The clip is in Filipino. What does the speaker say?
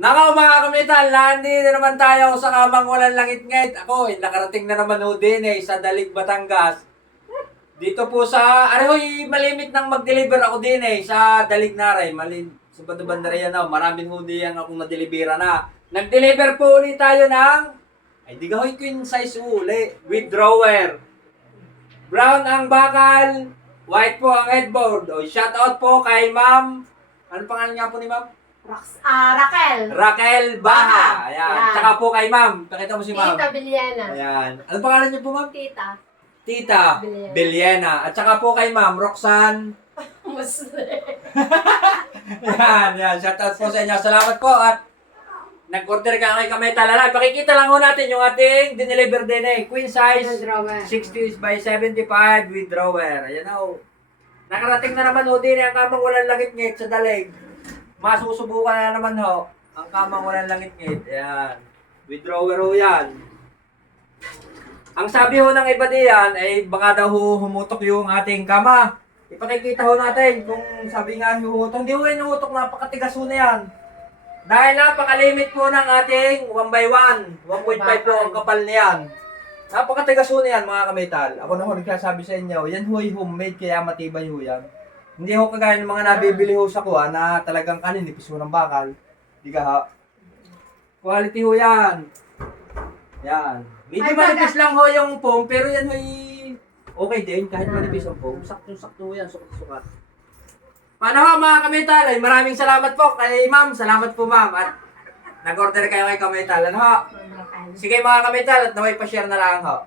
Naka mga kamital, nandi na naman tayo sa kamang walang langit ngit. Ako, eh, nakarating na naman ho din eh, sa Dalig, Batangas. Dito po sa, arehoy, malimit nang mag-deliver ako din eh, sa Dalig Naray. Malim, sa banda-banda rin yan oh, maraming ho din akong na-delivera na. Nag-deliver po ulit tayo ng, ay di gahoy queen size uli, with drawer. Brown ang bakal, white po ang headboard. O, shout out po kay ma'am, ano pangalan nga po ni ma'am? Rox, ah, Raquel. Raquel Baha. Baha. Ayan. Ayan. Tsaka po kay ma'am. Pakita mo si ma'am. Tita Biliana. Ayan. Ano pangalan niyo po ma'am? Tita. Tita Biliana. Biliana. At tsaka po kay ma'am, Roxanne. Muslim. Ayan, ayan. Shout out po sa inyo. Salamat po at nag-order ka kay Kamay Talala. Pakikita lang ho natin yung ating dineliver din eh. Queen size 60 by 75 with drawer. Ayan ho. Nakarating na naman ho din ang kamang walang langit ngit sa dalig. Masusubukan na naman ho ang kamang walang langit ngit. Ayan. With drawer ho yan. Ang sabi ho ng iba diyan ay baka daw ho humutok yung ating kama. Ipakikita ho natin kung sabi nga humutok. Hindi ho yan humutok, napakatigas ho na yan. Dahil napakalimit po ng ating 1 by 1. 1.5 po ang kapal niyan. Napakatigas ho na yan mga kamital. Ako na ho nagsasabi sa inyo, yan ho ay homemade kaya matibay ho yan. Hindi ho kagaya ng mga nabibili ho sa kuha na talagang kaninipis ho ng bakal. Di ka ha? Quality ho yan. Yan. Medyo Ay, manipis lang ho yung foam, pero yan ho ay okay din kahit manipis ang foam. Sakto-sakto ho yan, sukat-sukat. Paano ho mga kamital? Ay, maraming salamat po kay ma'am. Salamat po ma'am. At nag-order kayo kay kamital. Ano ho? Sige mga kamital at naway pa-share na lang ho.